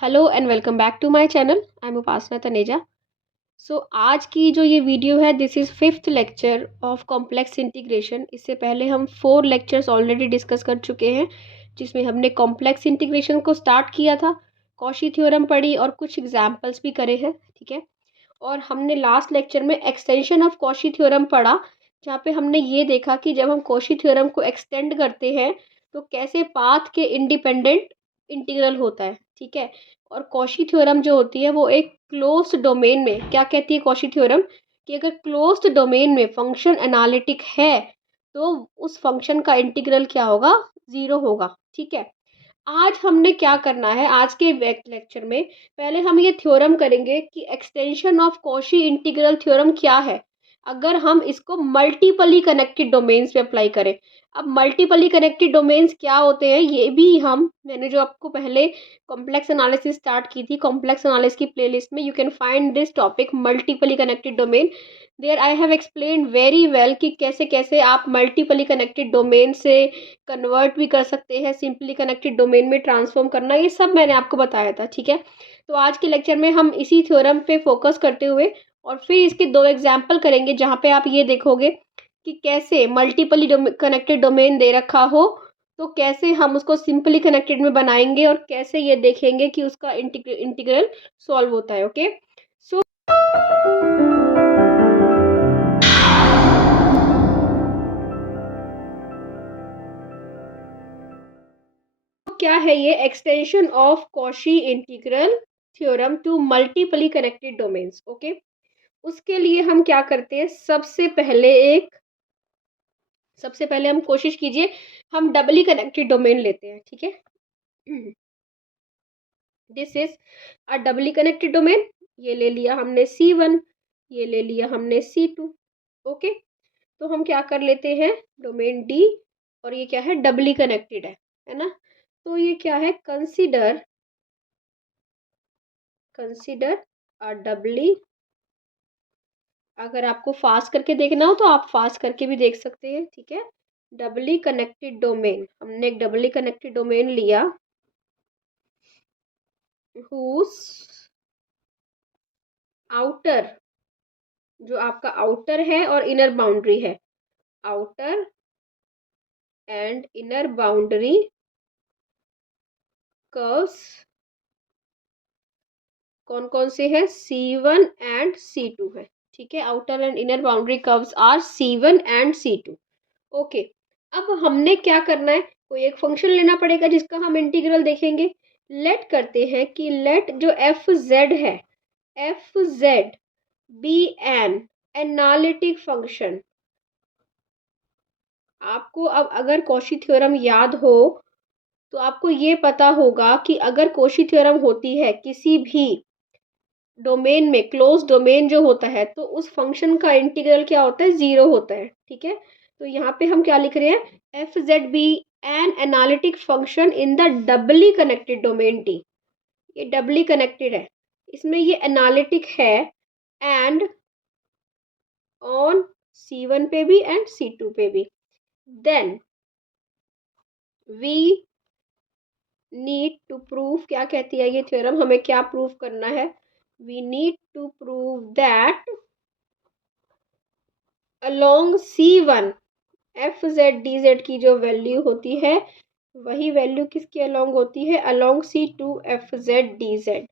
Hello and welcome back to my channel. I am Upasana Taneja. So आज की जो ये वीडियो है, this is fifth lecture of complex integration. इससे पहले हम 4 लेक्चर्स ऑलरेडी डिस्कस कर चुके हैं, जिसमें हमने कॉम्प्लेक्स इंटीग्रेशन को स्टार्ट किया था, कॉशी थ्योरम पढ़ी और कुछ एग्जाम्पल्स भी करे हैं। ठीक है। और हमने लास्ट लेक्चर में एक्सटेंशन ऑफ कॉशी थ्योरम पढ़ा, जहाँ पे हमने ये देखा कि जब हम कॉशी थ्योरम को एक्सटेंड करते हैं तो कैसे पाथ के इंडिपेंडेंट इंटीग्रल होता है। ठीक है। और कॉशी थ्योरम जो होती है वो एक क्लोज्ड डोमेन में क्या कहती है कॉशी थ्योरम, कि अगर क्लोज्ड डोमेन में फंक्शन एनालिटिक है तो उस फंक्शन का इंटीग्रल क्या होगा, ज़ीरो होगा। ठीक है। आज हमने क्या करना है, आज के लेक्चर में पहले हम ये थ्योरम करेंगे कि extension of Cauchy integral theorem क्या है अगर हम इसको मल्टीपली कनेक्टेड डोमेन्स पे अप्लाई करें। अब मल्टीपली कनेक्टेड डोमेन्स क्या होते हैं ये भी मैंने जो आपको पहले कॉम्प्लेक्स एनालिसिस स्टार्ट की थी, कॉम्प्लेक्स एनालिसिस की प्लेलिस्ट में you can find this topic multiply connected domain. There I have explain very well कि कैसे कैसे आप मल्टीपली कनेक्टेड डोमेन से कन्वर्ट भी कर सकते हैं, सिंपली कनेक्टेड डोमेन में ट्रांसफॉर्म करना, ये सब मैंने आपको बताया था। ठीक है। तो आज के लेक्चर में हम इसी थ्योरम पे फोकस करते हुए और फिर इसके 2 एग्जाम्पल करेंगे, जहाँ पे आप ये देखोगे कि कैसे मल्टीपली कनेक्टेड डोमेन दे रखा हो तो कैसे हम उसको सिंपली कनेक्टेड में बनाएंगे और कैसे ये देखेंगे कि उसका इंटीग्रल सॉल्व होता है। ओके। सो क्या है ये extension of Cauchy integral theorem to multiply connected domains. Okay. उसके लिए हम क्या करते हैं, सबसे पहले हम कोशिश कीजिए, हम डबली कनेक्टेड डोमेन लेते हैं। ठीक है। This is a doubly connected domain. ये ले लिया हमने C1, ये ले लिया हमने C2। ओके। तो हम क्या कर लेते हैं, डोमेन D, और ये क्या है, डबली कनेक्टेड है ना। तो ये क्या है, कंसीडर अ डबली, अगर आपको फास्ट करके देखना हो तो आप फास्ट करके भी देख सकते हैं। ठीक है। डबली कनेक्टेड डोमेन, हमने एक डबली कनेक्टेड डोमेन लिया हुज आउटर, जो आपका आउटर है और इनर बाउंड्री है, outer and inner boundary curves कौन कौन से हैं, C1 एंड C2 है। ठीक है। Outer and inner boundary curves are C1 and C2। Okay. अब हमने क्या करना है, कोई एक फंक्शन लेना पड़ेगा जिसका हम इंटीग्रल देखेंगे। लेट करते हैं कि लेट जो एफ जेड है, f Z be an analytic function. आपको अब अगर कॉशी थ्योरम याद हो तो आपको ये पता होगा कि अगर कॉशी थ्योरम होती है किसी भी डोमेन में, क्लोज डोमेन जो होता है, तो उस फंक्शन का इंटीग्रल क्या होता है, ज़ीरो होता है। ठीक है। तो यहाँ पे हम क्या लिख रहे हैं, F Z be an analytic function in the doubly connected domain D. ये डबली कनेक्टेड है, इसमें ये एनालिटिक है एंड ऑन C1 पे भी एंड C2 पे भी। Then we need to prove, क्या कहती है ये थ्योरम, हमें क्या प्रूव करना है, we need to prove that along C1 f Z D z की जो वैल्यू होती है वही वैल्यू किसके अलोंग होती है, along C2 f Z D Z.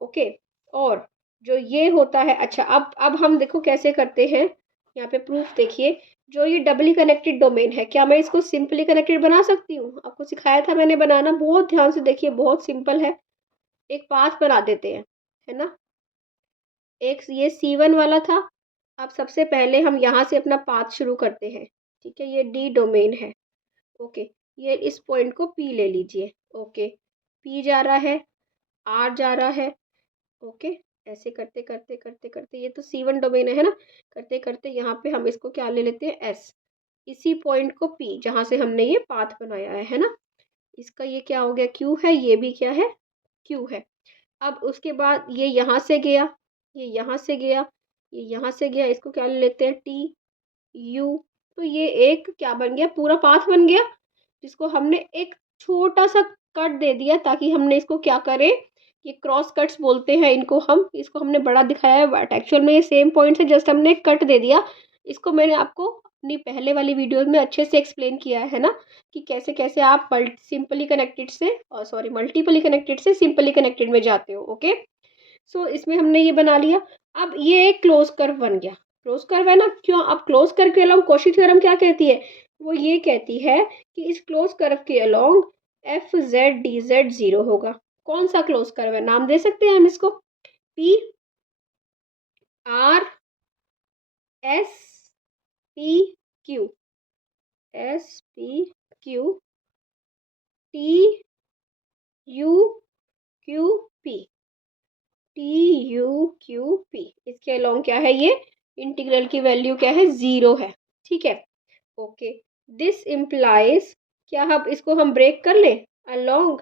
Okay. और जो ये होता है, अच्छा अब हम देखो कैसे करते हैं, यहाँ पे प्रूफ देखिए। जो ये डबली कनेक्टेड डोमेन है, क्या मैं इसको सिंपली कनेक्टेड बना सकती हूँ, आपको सिखाया था मैंने बनाना, बहुत ध्यान से देखिए, बहुत सिंपल है। एक पाथ बना देते हैं, है ना। एक ये C1 वाला था। अब सबसे पहले हम यहाँ से अपना पाथ शुरू करते हैं। ठीक है। ये D डोमेन है। ओके। ये इस पॉइंट को P ले लीजिए। ओके। P जा रहा है, R जा रहा है। ओके। ऐसे करते करते करते करते, ये तो C1 डोमेन है ना, करते करते यहाँ पे हम इसको क्या ले लेते हैं, S। इसी पॉइंट को P, जहाँ से हमने ये पाथ बनाया है ना, इसका ये क्या हो गया, Q है, ये भी क्या है, Q है। अब उसके बाद ये यहाँ से गया, ये यहाँ से गया, ये यहाँ से गया, इसको क्या ले लेते हैं, T U। तो ये एक क्या बन गया, पूरा पाथ बन गया, जिसको हमने एक छोटा सा कट दे दिया ताकि हमने इसको क्या करें, ये क्रॉस कट्स बोलते हैं इनको हम, इसको हमने बड़ा दिखाया है बट एक्चुअल में ये सेम पॉइंट है, जस्ट हमने कट दे दिया। इसको मैंने आपको अपनी पहले वाली वीडियोस में अच्छे से एक्सप्लेन किया है ना, कि कैसे कैसे आप सिंपली कनेक्टेड से सॉरी मल्टीपली कनेक्टेड से सिंपली कनेक्टेड में जाते हो। ओके, सो इसमें हमने ये बना लिया। अब ये एक क्लोज कर्व बन गया, क्लोज कर्व है ना, क्यों? अब क्लोज कर्व के अलोंग कॉची थ्योरम क्या कहती है? वो ये कहती है कि इस क्लोज कर्व के along F Z D Z zero होगा। कौन सा क्लोज कर्व है? नाम दे सकते हैं हम इसको, P R S P Q, S P Q T U Q P, T U Q P. इसके अलोंग क्या है? ये इंटीग्रल की वैल्यू क्या है? जीरो है। ठीक है, ओके। दिस इम्प्लाइज, क्या हम इसको हम ब्रेक कर ले? Along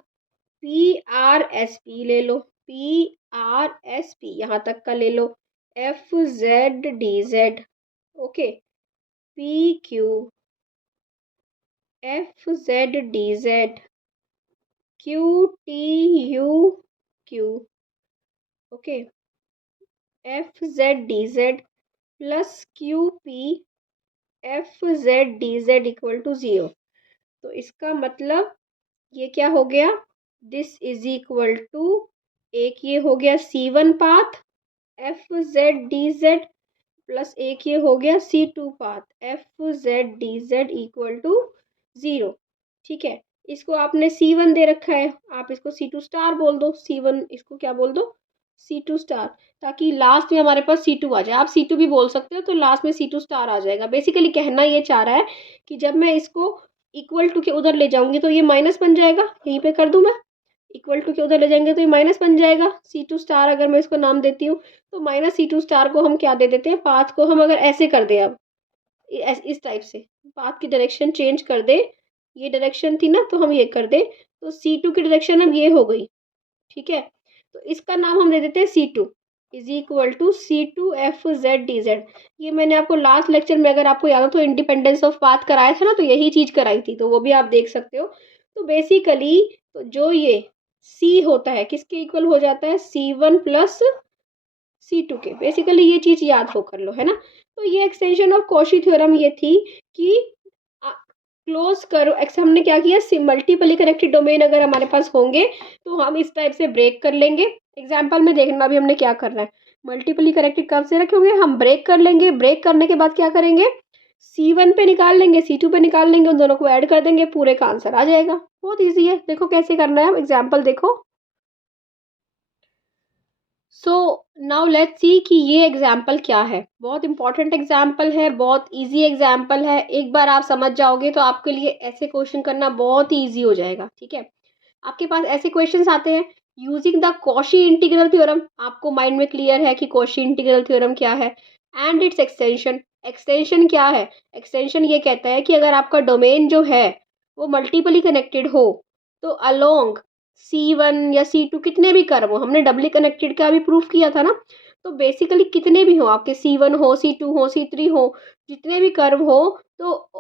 P R S P ले लो, पी आर एस पी यहाँ तक का ले लो, F Z D Z, okay, P Q F Z D Z, Q T U Q, okay, F Z D Z plus Q P F Z D Z equal to zero. तो इसका मतलब ये क्या हो गया? दिस इज इक्वल टू, एक ये हो गया C1 path f Z D Z plus एक ये हो गया C2 path f Z D Z equal to zero. ठीक है, इसको आपने C1 दे रखा है, आप इसको C2 स्टार बोल दो, C1 इसको क्या बोल दो? C2 स्टार, ताकि लास्ट में हमारे पास C2 आ जाए। आप C2 भी बोल सकते हो, तो लास्ट में C2 स्टार आ जाएगा। बेसिकली कहना ये चाह रहा है कि जब मैं इसको इक्वल टू के उधर ले जाऊंगी तो ये माइनस बन जाएगा, यहीं पे कर दूं मैं, इक्वल टू के उधर ले जाएंगे तो ये माइनस बन जाएगा। C2 स्टार अगर मैं इसको नाम देती हूँ, तो माइनस C2 स्टार को हम क्या दे देते हैं? पाथ को हम अगर ऐसे कर दें, अब इस टाइप से पाथ की डायरेक्शन चेंज कर दे, ये डायरेक्शन थी ना, तो हम ये कर दे, तो C2 की डायरेक्शन अब ये हो गई। ठीक है, तो इसका नाम हम दे देते हैं C2 is equal to C2 f Z D z. ये मैंने आपको लास्ट लेक्चर में, अगर आपको याद हो तो, इंडिपेंडेंस ऑफ पाथ कराया था ना, तो यही चीज कराई थी, तो वो भी आप देख सकते हो। तो बेसिकली तो जो ये C होता है किसके इक्वल हो जाता है? C1 प्लस C2 के। बेसिकली ये चीज याद हो कर लो, है ना। तो ये एक्सटेंशन ऑफ कॉची थ्योरम ये थी कि क्लोज करो एक्स, हमने क्या किया? मल्टीपली कनेक्टेड डोमेन अगर हमारे पास होंगे तो हम इस टाइप से ब्रेक कर लेंगे। एग्जाम्पल में देखना अभी हमने क्या करना है। मल्टीपली कनेक्टेड कब से रखे होंगे? हम ब्रेक कर लेंगे, ब्रेक करने के बाद क्या करेंगे? C1 पे निकाल लेंगे, C2 पे निकाल लेंगे, उन दोनों को ऐड कर देंगे, पूरे का आंसर आ जाएगा। बहुत ईजी है, देखो कैसे करना है। एग्जाम्पल देखो। सो नाउ लेट्स सी कि ये एग्जाम्पल क्या है। बहुत इंपॉर्टेंट एग्जाम्पल है, बहुत इजी एग्जाम्पल है। एक बार आप समझ जाओगे तो आपके लिए ऐसे क्वेश्चन करना बहुत ही ईजी हो जाएगा। ठीक है, आपके पास ऐसे क्वेश्चंस आते हैं using the Cauchy integral theorem. आपको माइंड में क्लियर है कि कॉशी इंटीग्रल थ्योरम क्या है एंड इट्स एक्सटेंशन। एक्सटेंशन क्या है? एक्सटेंशन ये कहता है कि अगर आपका डोमेन जो है वो मल्टीपली कनेक्टेड हो, तो अलोंग C1 या C2 कितने भी कर्व हो, हमने डबली कनेक्टेड का भी प्रूफ किया था ना, तो बेसिकली कितने भी हो आपके, C1 हो, C2 हो, C3 हो, जितने भी कर्व हो, तो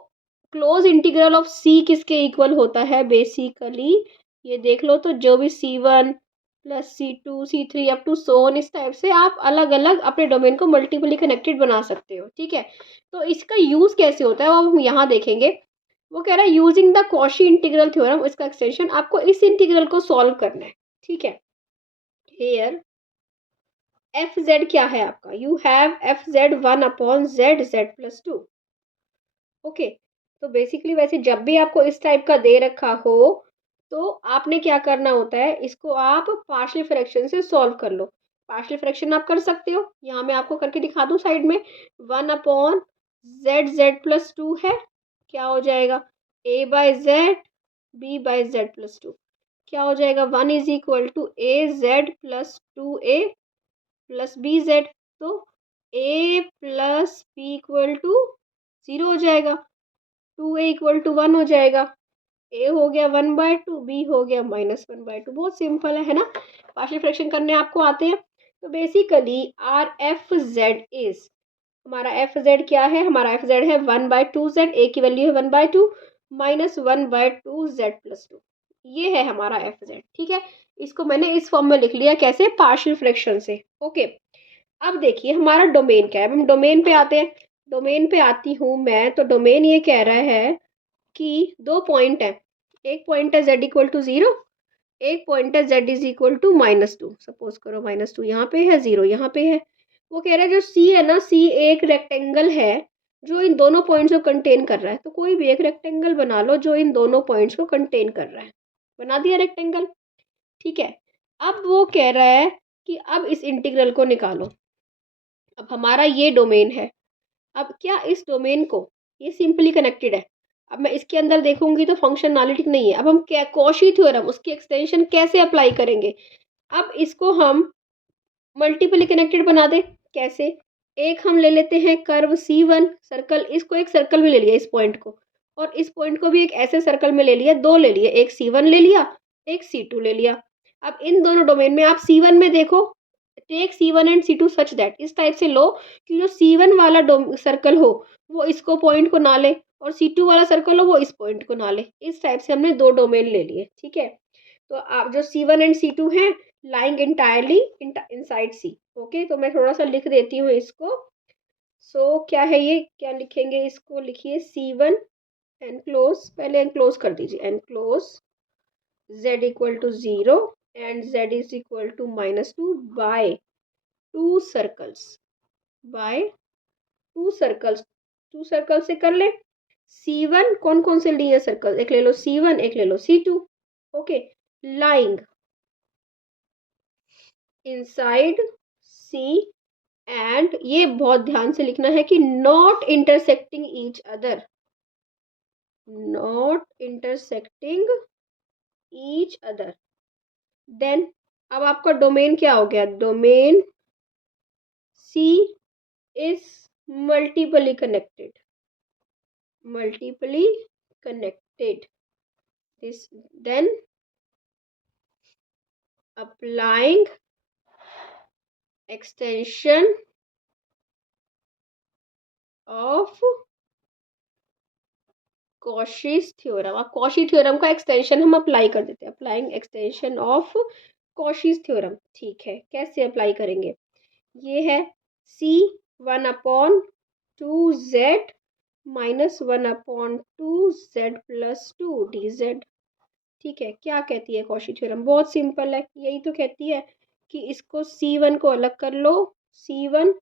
क्लोज इंटीग्रल ऑफ C किसके इक्वल होता है? बेसिकली ये देख लो, तो जो भी C1 plus C2 C3 up to सोन, इस टाइप से आप अलग अलग अपने डोमेन को मल्टीपली कनेक्टेड बना सकते हो। ठीक है, तो इसका यूज कैसे होता है वो हम यहाँ देखेंगे। वो कह रहा है using the Cauchy integral theorem, इसका एक्सटेंशन आपको इस इंटीग्रल को सॉल्व करना है। ठीक है, हेयर एफ जेड क्या है आपका? You have F Z 1/z z+2। Okay, तो बेसिकली वैसे जब भी आपको इस टाइप का दे रखा हो, तो आपने क्या करना होता है? इसको आप पार्शियल फ्रैक्शन से सॉल्व कर लो। पार्शियल फ्रैक्शन आप कर सकते हो, यहाँ मैं आपको करके दिखा दूँ साइड में। 1/z z+2 है, क्या हो जाएगा? a/z b/z+2, क्या हो जाएगा? 1 is equal to az+2a plus bz, तो a plus b equal to 0 हो जाएगा, 2a इक्वल टू 1 हो जाएगा, a हो गया 1/2, b हो गया -1/2। बहुत सिंपल है ना। पार्शियल फ्रैक्शन करने आपको आते हैं। तो basically R F Z is, हमारा एफ जेड क्या है? हमारा एफ जेड है 1/2z, a की वैल्यू है 1/2 -1/2z+2, ये है हमारा एफ जेड। ठीक है, इसको मैंने इस फॉर्म में लिख लिया, कैसे, पार्शियल फ्रैक्शन से। ओके, अब देखिए हमारा डोमेन क्या है। अब हम डोमेन पे आते हैं। डोमेन पे आती हूँ मैं, तो डोमेन ये कह रहा है कि दो पॉइंट है, एक पॉइंट है z इक्वल टू 0, एक पॉइंट है z is equal to -2। Suppose करो -2 यहाँ पे है, 0 यहाँ पे है। वो कह रहा है जो c है ना, c एक रेक्टेंगल है जो इन दोनों पॉइंट्स को कंटेन कर रहा है। तो कोई भी एक रेक्टेंगल बना लो जो इन दोनों पॉइंट्स को कंटेन कर रहा है। बना दिया रेक्टेंगल, ठीक है। अब वो कह रहा है कि अब इस इंटीग्रल को निकालो। अब हमारा ये डोमेन है। अब क्या इस डोमेन को, ये सिंपली कनेक्टेड है। अब मैं इसके अंदर देखूंगी तो फंक्शन एनालिटिक नहीं है। अब हम क्या कॉशी थ्योरम, उसकी एक्सटेंशन कैसे अप्लाई करेंगे। अब इसको हम मल्टीपली कनेक्टेड बना दे। कैसे, एक हम ले लेते हैं कर्व C1 सर्कल, इसको एक सर्कल में ले लिया इस पॉइंट को, और इस पॉइंट को भी एक ऐसे सर्कल में ले लिया, दो ले लिए, एक C1 ले लिया, एक C2 ले लिया। अब इन दोनों डोमेन में आप C1 में देखो, take C1 and C2 such that, इस टाइप से लो कि जो C1 वाला सर्कल हो वो इसको पॉइंट को ना ले, और C2 वाला सर्कल हो वो इस पॉइंट को ना ले। इस टाइप से हमने दो डोमेन ले लिए, ठीक है। तो आप जो C1 एंड C2 हैं, lying entirely inside C। Okay, तो मैं थोड़ा सा लिख देती हूँ इसको। सो क्या है ये, क्या लिखेंगे इसको, लिखिए C1 एनक्लोज, पहले एनक्लोज कर दीजिए, enclose z equal to 0 and z is equal to -2 by two circles, by two circles. Two circle से कर ले। C1 कौन कौन से लिए सर्कल, एक ले लो C1, एक ले लो C2। Okay, lying inside C, and ये बहुत ध्यान से लिखना है कि not intersecting each other, not intersecting each other. Then अब आपका डोमेन क्या हो गया, domain C is multiply connected, multiply connected. This then applying extension of Cauchy's theorem। अब Cauchy थ्योरम का एक्सटेंशन हम अप्लाई कर देते हैं, applying extension of Cauchy's theorem. ठीक है, कैसे अप्लाई करेंगे, ये है C1/2z -1/2z+2 dz। ठीक है, क्या कहती है कॉशी थ्योरम, बहुत सिंपल है, यही तो कहती है कि इसको C1 को अलग कर लो। C1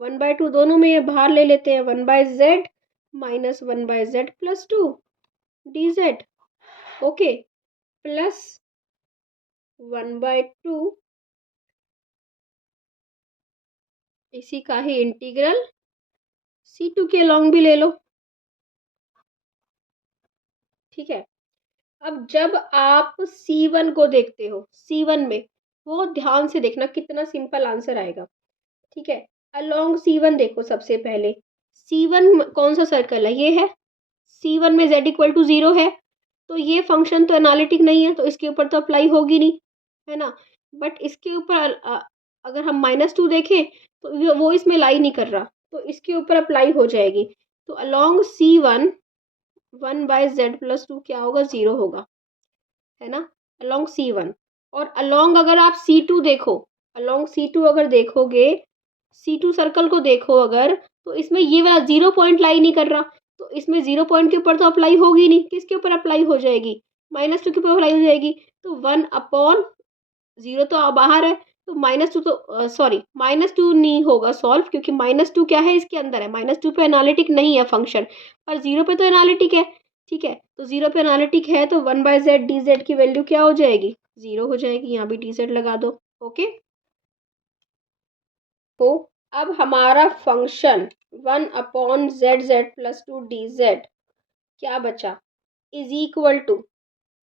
1/2 दोनों में ये बाहर ले लेते हैं, 1/z -1/z+2 dz। Okay, plus 1/2 इसी का ही इंटीग्रल C2 के अलॉन्ग भी ले लो। ठीक है, अब जब आप C1 को देखते हो, C1 में बहुत ध्यान से देखना कितना सिंपल आंसर आएगा। ठीक है, अलोंग C1 देखो, सबसे पहले C1 कौन सा सर्कल है, ये है। C1 में z इक्वल टू 0 है, तो ये फंक्शन तो एनालिटिक नहीं है, तो इसके ऊपर तो अप्लाई होगी नहीं, है ना। बट इसके ऊपर अगर हम -2 देखें तो वो इसमें लाई नहीं कर रहा, तो इसके ऊपर अप्लाई हो जाएगी। तो अलोंग C1 1/z+2 क्या होगा, 0 होगा, है ना, अलोंग C1। और अलोंग अगर आप C2 देखो, अलोंग C2 अगर देखोगे, C2 सर्कल को देखो अगर, तो इसमें ये वाला 0 पॉइंट लाई नहीं कर रहा, तो इसमें 0 पॉइंट के ऊपर तो अप्लाई होगी नहीं, किसके ऊपर अप्लाई हो जाएगी, -2 के ऊपर अप्लाई हो जाएगी। तो 1/0 तो बाहर है, तो -2 तो सॉरी -2 नहीं होगा सॉल्व, क्योंकि -2 क्या है, इसके अंदर है। -2 पे एनालिटिक नहीं है फंक्शन, पर 0 पे तो एनालिटिक है। ठीक है, तो 0 पे एनालिटिक है, तो 1/z dz की वैल्यू क्या हो जाएगी, 0 हो जाएगी। यहाँ भी dz लगा दो। ओके, तो अब हमारा फंक्शन 1/zz+2 dz क्या बचा, इज इक्वल टू,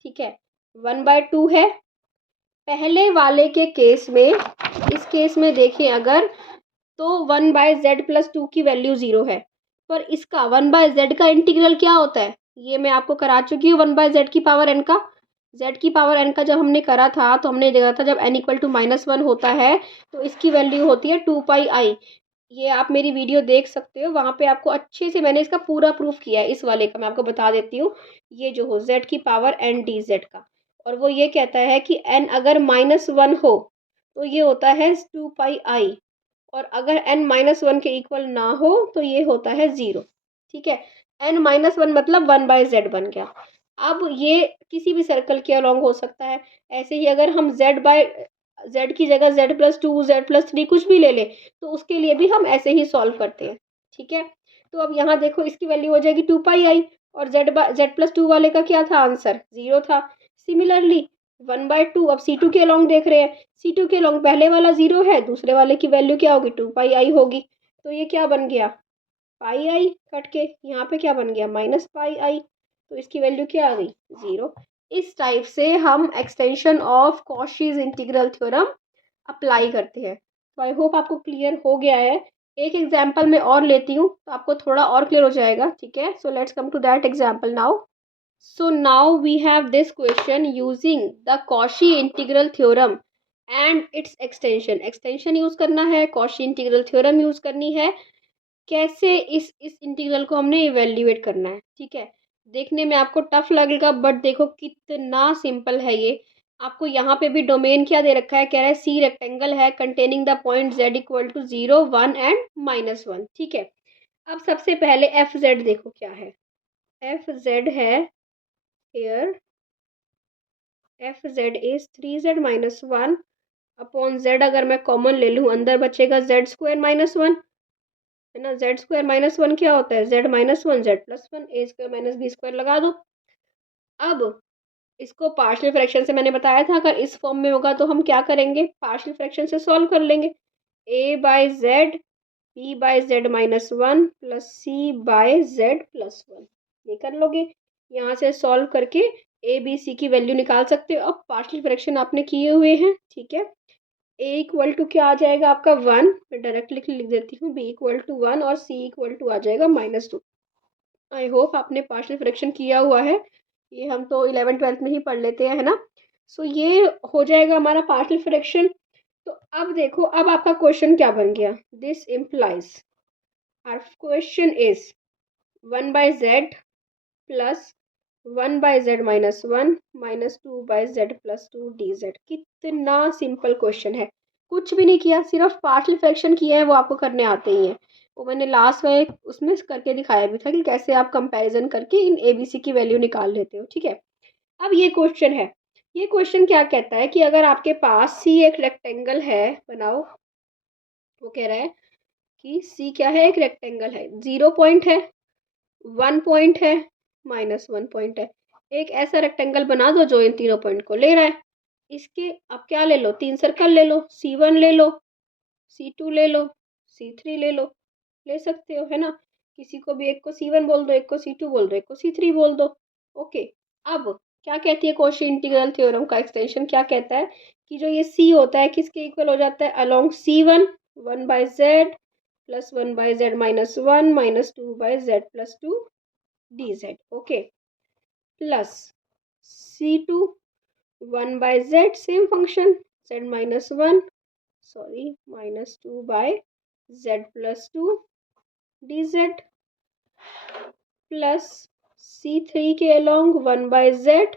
ठीक है, 1/2 है पहले वाले के केस में। इस केस में देखें अगर, तो 1/z+2 की वैल्यू 0 है, पर इसका 1/z का इंटीग्रल क्या होता है, ये मैं आपको करा चुकी हूँ। 1/z की पावर n का, z की पावर n का जब हमने करा था तो हमने देखा था जब n इक्वल टू -1 होता है तो इसकी वैल्यू होती है 2πi। ये आप मेरी वीडियो देख सकते हो, वहाँ पे आपको अच्छे से मैंने इसका पूरा प्रूफ किया है। इस वाले का मैं आपको बता देती हूँ, ये जो हो z की पावर n dz का, और वो ये कहता है कि n अगर -1 हो तो ये होता है 2πi, और अगर n-1 के इक्वल ना हो तो ये होता है 0। ठीक है, n-1 मतलब 1/z बन गया। अब ये किसी भी सर्कल के अलोंग हो सकता है। ऐसे ही अगर हम z की जगह z+2 z+3 कुछ भी ले लें तो उसके लिए भी हम ऐसे ही सॉल्व करते हैं। ठीक है, तो अब यहाँ देखो इसकी वैल्यू हो जाएगी 2πi, और z+2 वाले का क्या था आंसर, 0 था। सिमिलरली 1/2, अब C2 के अलोंग देख रहे हैं, C2 के अलोंग पहले वाला 0 है, दूसरे वाले की वैल्यू क्या होगी, 2πi होगी। तो ये क्या बन गया, पाई आई कट के यहाँ पे क्या बन गया, -πi, तो इसकी वैल्यू क्या आ गई, 0। इस टाइप से हम extension of Cauchy's integral theorem apply करते हैं। तो आई होप आपको क्लियर हो गया है। एक एग्जाम्पल मैं और लेती हूँ तो आपको थोड़ा और क्लियर हो जाएगा। ठीक है, so let's come to that example now. So now we have this question using the Cauchy integral theorem and its extension. Extension use करना है, Cauchy integral theorem यूज करनी है। कैसे इस इंटीग्रल को हमने इवेल्युएट करना है। ठीक है, देखने में आपको टफ लगेगा बट देखो कितना सिंपल है ये। आपको यहाँ पे भी डोमेन क्या दे रखा है, कह रहा है सी रेक्टेंगल है containing the point z equal to 0, 1 and -1। ठीक है, अब सबसे पहले एफ जेड देखो क्या है, एफ जेड है here fz is 3z-1 upon z, अगर मैं कॉमन ले लूँ अंदर बचेगा z² -1, है ना। z² -1 क्या होता है, z-1 z+1, a² - b² लगा दो। अब इसको पार्शियल फ्रैक्शन से मैंने बताया था अगर इस फॉर्म में होगा तो हम क्या करेंगे, पार्शियल फ्रैक्शन से सॉल्व कर लेंगे। a/z b/z-1 प्लस c/z+1, ये कर लोगे। यहाँ से सॉल्व करके ए बी सी की वैल्यू निकाल सकते हो। अब पार्शियल फ्रैक्शन आपने किए हुए हैं। ठीक है, ए इक्वल टू क्या आ जाएगा आपका 1, मैं डायरेक्टली लिख देती हूँ, बी इक्वल टू 1 और सी इक्वल टू आ जाएगा -2। आई होप आपने पार्शियल फ्रैक्शन किया हुआ है, ये हम तो 11th-12th में ही पढ़ लेते हैं, है ना। सो ये हो जाएगा हमारा पार्शियल फ्रैक्शन। तो अब देखो, अब आपका क्वेश्चन क्या बन गया, this implies our question is 1/z plus 1/z-1 -2/z+2 dz। कितना सिंपल क्वेश्चन है, कुछ भी नहीं किया, सिर्फ पार्शियल फ्रैक्शन किए हैं, वो आपको करने आते ही हैं। वो मैंने लास्ट में उसमें करके दिखाया भी था कि कैसे आप कंपैरिजन करके इन ABC की वैल्यू निकाल लेते हो। ठीक है, अब ये क्वेश्चन है, ये क्वेश्चन क्या कहता है कि अगर आपके पास C एक रेक्टेंगल है, बनाओ। वो कह रहा है कि C क्या है, एक रेक्टेंगल है, 0 पॉइंट है, 1 पॉइंट है, -1 पॉइंट है। एक ऐसा रेक्टेंगल बना दो जो इन तीनों पॉइंट को ले रहा है। इसके आप क्या ले लो, 3 सर्कल ले लो, C1 ले लो, C2 ले लो, C3 ले लो, ले सकते हो, है ना। किसी को भी एक को C1 बोल दो, एक को C2 बोल दो, एक को C3 बोल दो। ओके, अब क्या कहती है कॉची इंटीग्रल थ्योरम का एक्सटेंशन, क्या कहता है कि जो ये C होता है किसके इक्वल हो जाता है, along C1 1/z plus 1/z-1 -2/z+2 dz। Okay, plus C2 1/z, same function, z-1, sorry -2/z+2 dz, plus C3 के along 1/z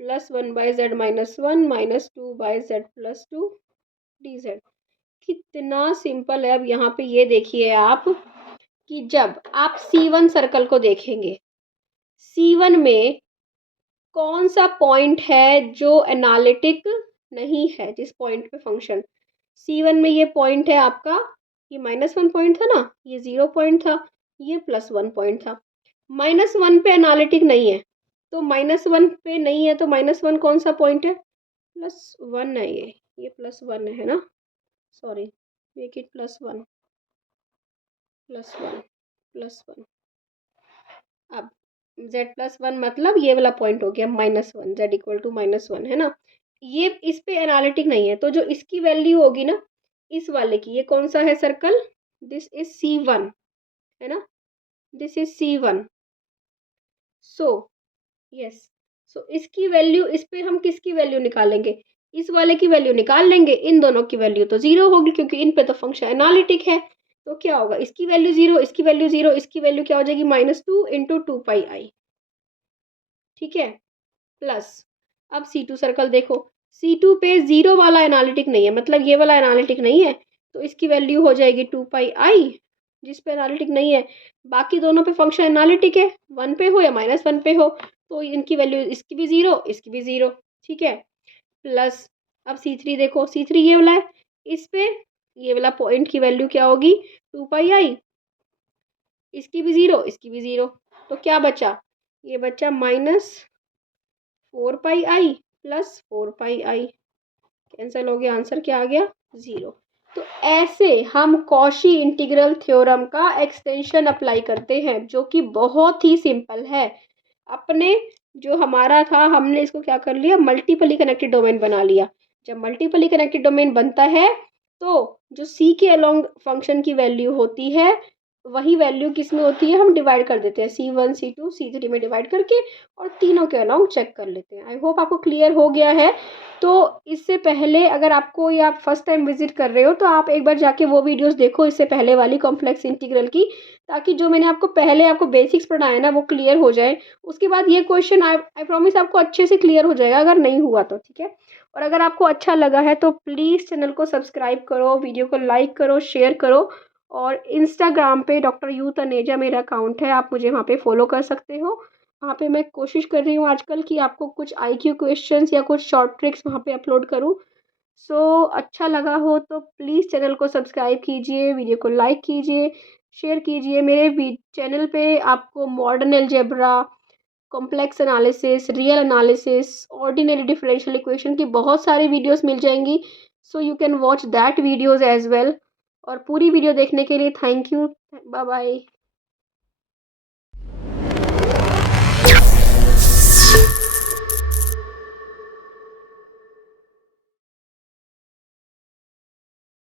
plus 1/z-1 -2/z+2 dz। कितना सिंपल है। अब यहाँ पे ये देखिए आप कि जब आप C1 सर्कल को देखेंगे, C1 में कौन सा पॉइंट है जो एनालिटिक नहीं है, जिस पॉइंट पे फंक्शन C1 में ये पॉइंट है आपका, ये -1 पॉइंट था ना, ये 0 पॉइंट था, ये +1 पॉइंट था। -1 पे एनालिटिक नहीं है, तो -1 पे नहीं है तो -1 कौन सा पॉइंट है, +1 है, ये +1 है ना, सॉरी मेक इट +1 +1 +1। अब z+1 मतलब ये वाला पॉइंट हो गया -1, z इक्वल टू -1, है ना। ये इस पे एनालिटिक नहीं है, तो जो इसकी वैल्यू होगी ना, इस वाले की, ये कौन सा है सर्कल, दिस इज C1, है ना, this is C1। So yes, so इसकी वैल्यू, इस पे हम किसकी वैल्यू निकालेंगे, इस वाले की वैल्यू निकाल लेंगे। इन दोनों की वैल्यू तो 0 होगी क्योंकि इन पे तो फंक्शन एनालिटिक है। तो क्या होगा, इसकी वैल्यू 0, इसकी वैल्यू 0, इसकी वैल्यू क्या हो जाएगी, -2 × 2πi। ठीक है, प्लस अब C2 सर्कल देखो, C2 पे जीरो वाला एनालिटिक नहीं है, मतलब ये वाला एनालिटिक नहीं है, तो इसकी वैल्यू हो जाएगी 2 पाई आई। जिस पे एनालिटिक नहीं है, बाकी दोनों पे फंक्शन एनालिटिक है, 1 पे हो या -1 पे हो, तो इनकी वैल्यू, इसकी भी जीरो, इसकी भी जीरो, ठीक है। प्लस अब C3 देखो, C3 ये वाला है, इस पे ये वाला पॉइंट की वैल्यू क्या होगी, 2 पाई आई, इसकी भी जीरो, इसकी भी जीरो, तो क्या बचा, ये बचा -4 पाई आई प्लस 4 पाई आई, कैंसिल हो गया, आंसर क्या आ गया, जीरो। तो ऐसे हम कॉशी इंटीग्रल थ्योरम का एक्सटेंशन अप्लाई करते हैं, जो कि बहुत ही सिंपल है। अपने जो हमारा था, हमने इसको क्या कर लिया, मल्टीपली कनेक्टेड डोमेन बना लिया। जब मल्टीपली कनेक्टेड डोमेन बनता है, तो जो सी के अलोंग फंक्शन की वैल्यू होती है, वही वैल्यू किस में होती है, हम डिवाइड कर देते हैं, C1 C2 C3 में डिवाइड करके, और तीनों के अलोंग चेक कर लेते हैं। आई होप आपको क्लियर हो गया है। तो इससे पहले अगर आपको, या आप फर्स्ट टाइम विजिट कर रहे हो, तो आप एक बार जाके वो वीडियोस देखो इससे पहले वाली कॉम्प्लेक्स इंटीग्रल की, ताकि जो मैंने आपको पहले आपको बेसिक्स पढ़ाया ना, वो क्लियर हो जाए। उसके बाद ये क्वेश्चन आई प्रॉमिस आपको अच्छे से क्लियर हो जाएगा, अगर नहीं हुआ तो, ठीक है। और अगर आपको अच्छा लगा है तो प्लीज़ चैनल को सब्सक्राइब करो, वीडियो को लाइक करो, शेयर करो, और इंस्टाग्राम पे डॉक्टर यू तनेजा मेरा अकाउंट है, आप मुझे वहाँ पे फॉलो कर सकते हो। वहाँ पे मैं कोशिश कर रही हूँ आजकल कि आपको कुछ IQ क्वेश्चंस या कुछ शॉर्ट ट्रिक्स वहाँ पे अपलोड करूँ। सो अच्छा लगा हो तो प्लीज़ चैनल को सब्सक्राइब कीजिए, वीडियो को लाइक कीजिए, शेयर कीजिए। मेरे चैनल पे आपको modern algebra, complex analysis, real analysis, ordinary differential equation की बहुत सारी वीडियोस मिल जाएंगी। So you can watch that videos as well. और पूरी वीडियो देखने के लिए थैंक यू, बाय बाय।